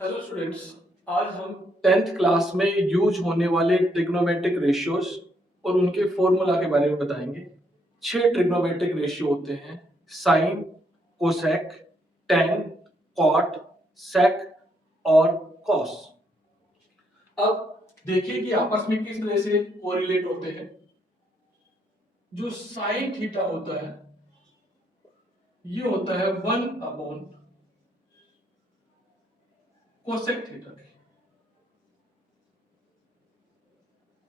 Hello students. आज हम 10th class में यूज होने वाले ट्रिग्नोमेट्रिक रेशियोज और उनके फॉर्मूला के बारे में बताएंगे। 6 ट्रिग्नोमेट्रिक रेशियो होते हैं: साइन, कोसेक, टेन, कॉट, सेक और कॉस। अब देखिए कि आपस में किस तरह से कोरिलेट होते हैं। जो साइन थीटा होता है ये होता है 1 अपॉन कोसेक थीटा के।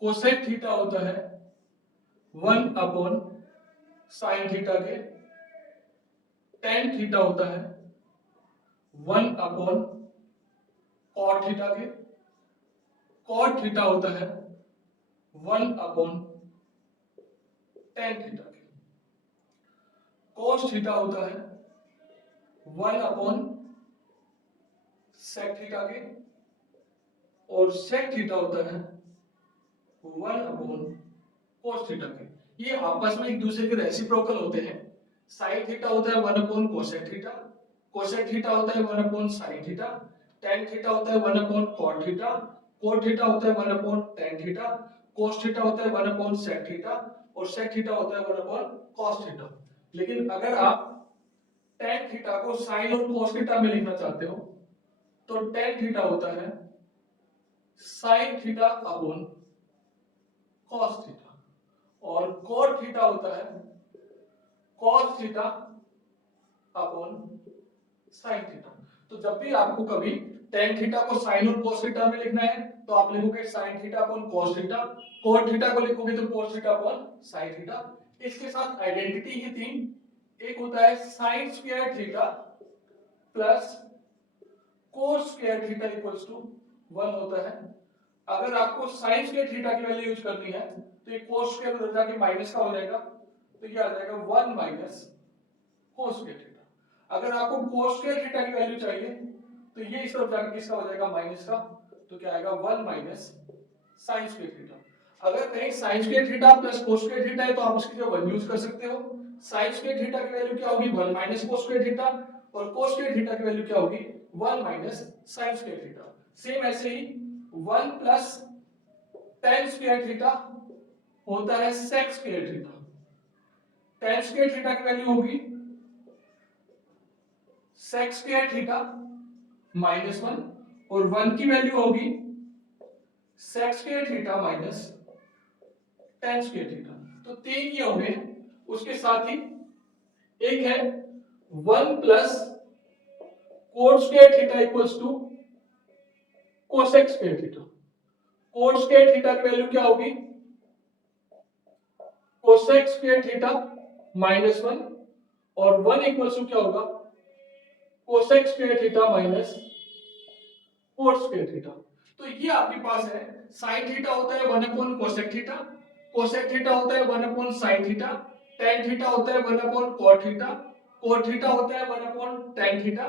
कोसेक थीटा होता है 1 अपॉन साइन थीटा के। टेन थीटा होता है 1 अपॉन कॉट थीटा के। कॉट थीटा होता है 1 अपॉन टेन थीटा के। कोस थीटा होता है 1 अपॉन सेक थीटा के। और सेक थीटा होता है 1 अपॉन कोस थीटा के। ये आपस में एक दूसरे के रेसिप्रोकल होते हैं। साइन थीटा होता है 1 upon cosec theta. Cosec theta होता है 1 upon sine theta. Tan theta होता है 1 upon cot theta. Cot theta होता है 1 upon tan theta. Cos theta होता है 1 अपॉन सेक थीटा। और सेक थीटा होता है 1 अपॉन कॉस थीटा। लेकिन अगर आप टेन थीटा को साइन और कोस थीटा में लिखना चाहते हो तो टेन थीटा होता है sign theta upon cos theta. और कॉट थीटा होता है cos theta upon sine theta. तो जब भी आपको कभी टेन थीटा को साइन और कोस थीटा में लिखना है तो आप लिखोगे sine theta upon cos theta. Cot theta को लिखोगे तो cos theta upon sine theta. इसके साथ आइडेंटिटी ही तीन। एक होता है sine square theta plus cos square theta equals to 1 होता है। अगर आपको साइन स्क्वायर थीटा की वैल्यू यूज करनी है तो ये कोस स्क्वायर उधर जाके माइनस का हो जाएगा, तो ये आ जाएगा 1 माइनस कोस स्क्वायर थीटा। अगर आपको कोस स्क्वायर थीटा की वैल्यू चाहिए तो ये इस तरफ जाके किसका हो जाएगा, माइनस का, तो क्या आएगा 1 माइनस साइन स्क्वायर थीटा। अगर कहीं sign square theta plus cos square theta है तो आप उसकी जगह 1 यूज कर सकते हो। साइन स्क्वायर थीटा की वैल्यू क्या होगी, 1 माइनस कोस स्क्वायर थीटा। और कोस स्क्वायर थीटा की वैल्यू क्या होगी, 1 minus sine square theta. Same ऐसे ही 1 प्लस टेन स्क्वायर थीटा होता है sec square theta. Tan square theta की वैल्यू होगी सेक स्क्वायर थीटा माइनस 1 और 1 की वैल्यू होगी sec square theta minus tan square theta. तो तीन ये हो गए। उसके साथ ही एक है 1 plus cot square theta equals to cosec square theta. Cot square theta की वैल्यू क्या होगी, कोसेक स्क्वायर थीटा माइनस 1 और 1 इक्वल्स टू क्या होगा, cosec square theta minus cot square theta. तो ये आपके पास है साइन थीटा होता है 1 upon cosec theta. Cosec theta होता है 1 upon sine theta. Tan theta होता है 1 upon cot theta. Cot theta होता है 1 upon tan theta.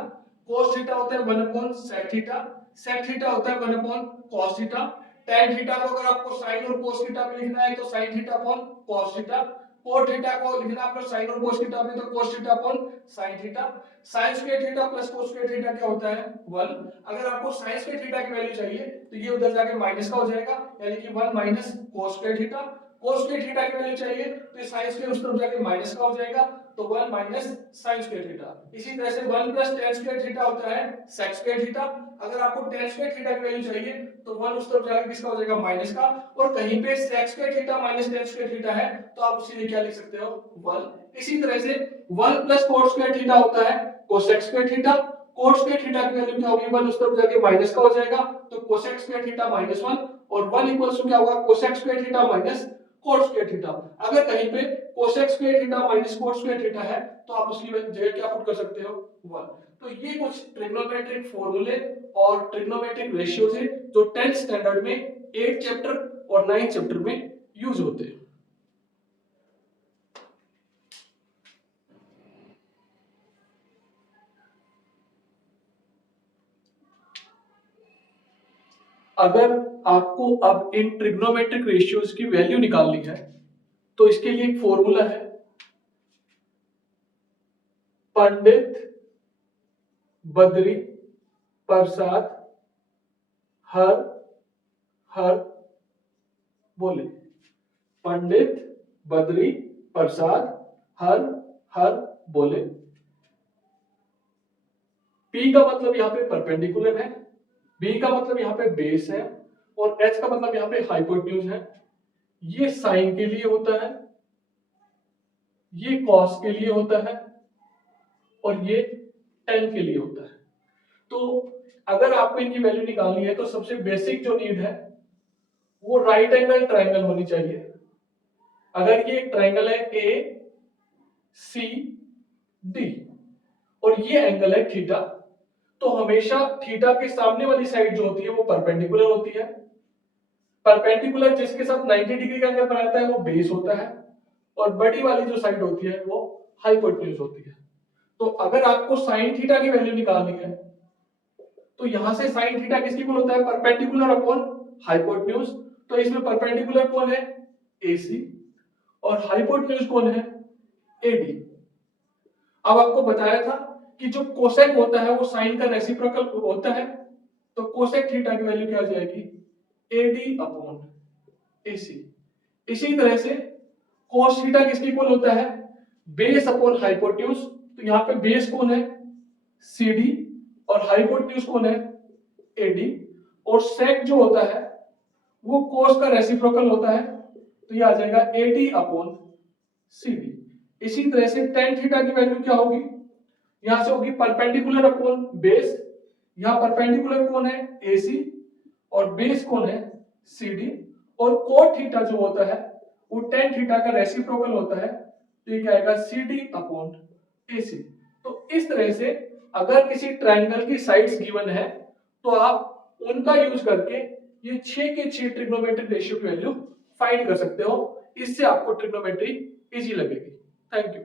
Cos theta होता है 1 upon sec theta. Sec theta होता है 1 upon cos theta. Tan theta को अगर आपको साइन और कोस थीटा में लिखना है तो sign theta upon cos theta. Cot theta को लिखना आपको साइन और कोस थीटा में तो cos theta upon sine theta. Sign square theta plus cos square theta क्या होता है 1। अगर आपको साइन स्क्वायर थीटा की वैल्यू चाहिए तो ये उधर जाके माइनस का हो जाएगा, यानी कि 1 माइनस कोस स्क्वायर थीटा। कोस स्क्वायर थीटा की वैल्यू चाहिए तो ये साइन स्क्वायर उस तरफ जाके माइनस का हो जाएगा, तो 1 माइनस साइन स्क्वायर थीटा। इसी तरह से 1 प्लस टेन स्क्वायर थीटा होता है सेक स्क्वायर थीटा। अगर आपको टेन स्क्वायर थीटा की वैल्यू चाहिए तो 1 उस तरफ जाके किसका हो जाएगा, माइनस का। और कहीं पे sec square theta minus tan square theta है तो आप उसी लिए क्या लिख सकते हो, 1। इसी तरह से 1 प्लस कोट स्क्वायर थीटा होता है cosec square theta. Cot square theta की वैल्यू क्या होगी, 1 उस तरफ जाके माइनस का हो जाएगा, तो कोसेक स्क्वायर थीटा माइनस 1 और 1 इक्वल्स टू क्या होगा, cosec square theta minus cot square theta. अगर कहीं पे cosec square theta minus cot square theta है तो आप उसकी जगह क्या पुट कर सकते हो, 1। तो ये कुछ ट्रिग्नोमेट्रिक फॉर्मूले और ट्रिग्नोमेट्रिक रेशियो थे जो 10th स्टैंडर्ड में 8th चैप्टर और 9th चैप्टर में यूज होते हैं। अगर आपको अब इन ट्रिग्नोमेट्रिक रेशियोज की वैल्यू निकालनी है तो इसके लिए एक फॉर्मूला है, पंडित बद्री प्रसाद हर हर बोले। पंडित बद्री प्रसाद हर हर बोले। P का मतलब यहाँ पे परपेंडिकुलर है, B का मतलब यहाँ पे बेस है और H का मतलब यहाँ पे हाइपोटेन्यूज है। ये साइन के लिए होता है, ये कॉस के लिए होता है और ये टेन के लिए होता है। तो अगर आपको इनकी वैल्यू निकालनी है तो सबसे बेसिक जो नीड है वो राइट एंगल ट्रायंगल होनी चाहिए। अगर ये एक ट्रायंगल है ए सी डी और ये एंगल है थीटा, तो हमेशा थीटा के सामने वाली साइड जो होती है वो परपेंडिकुलर होती है। परपेंडिकुलर जिसके साथ 90 डिग्री का एंगल बनाता है वो बेस होता है और बड़ी वाली जो साइड होती है वो हाइपोटेन्यूज होती है। तो अगर आपको साइन थीटा की वैल्यू निकालनी है तो यहां से साइन थीटा किसके इक्वल होता है, परपेंडिकुलर अपॉन हाइपोटेन्यूज। तो इसमें परपेंडिकुलर कौन है, AC और हाइपोटेन्यूज कौन है, AD। अब आपको बताया था कि जो कोसेक होता है वो साइन का रेसिप्रोकल होता है, तो कोसेक थीटा की वैल्यू क्या आ जाएगी, AD अपॉन AC। इसी तरह से cos थीटा किसके इक्वल होता है, बेस अपॉन हाइपोटेन्यूज। तो यहाँ पे बेस कौन है, CD और हाइपोटेन्यूज कौन है, AD। और sec जो होता है वो cos का रेसिप्रोकल होता है, तो ये आ जाएगा AD अपॉन CD। इसी तरह से tan थीटा की वैल्यू क्या होगी, यहां से होगी परपेंडिकुलर अपॉन बेस। यहां परपेंडिकुलर कौन है, AC और बेस कौन है, CD। और cot थीटा जो होता है वो tan थीटा का रेसिप्रोकल होता है, तो ये क्या आएगा, CD अपॉन AC। तो इस तरह से अगर किसी ट्रायंगल की साइड्स गिवन है तो आप उनका यूज करके ये 6 के 6 ट्रिग्नोमेट्रिक रेशियो की वैल्यू फाइंड कर सकते हो। इससे आपको ट्रिग्नोमेट्री इजी लगेगी। Thank you.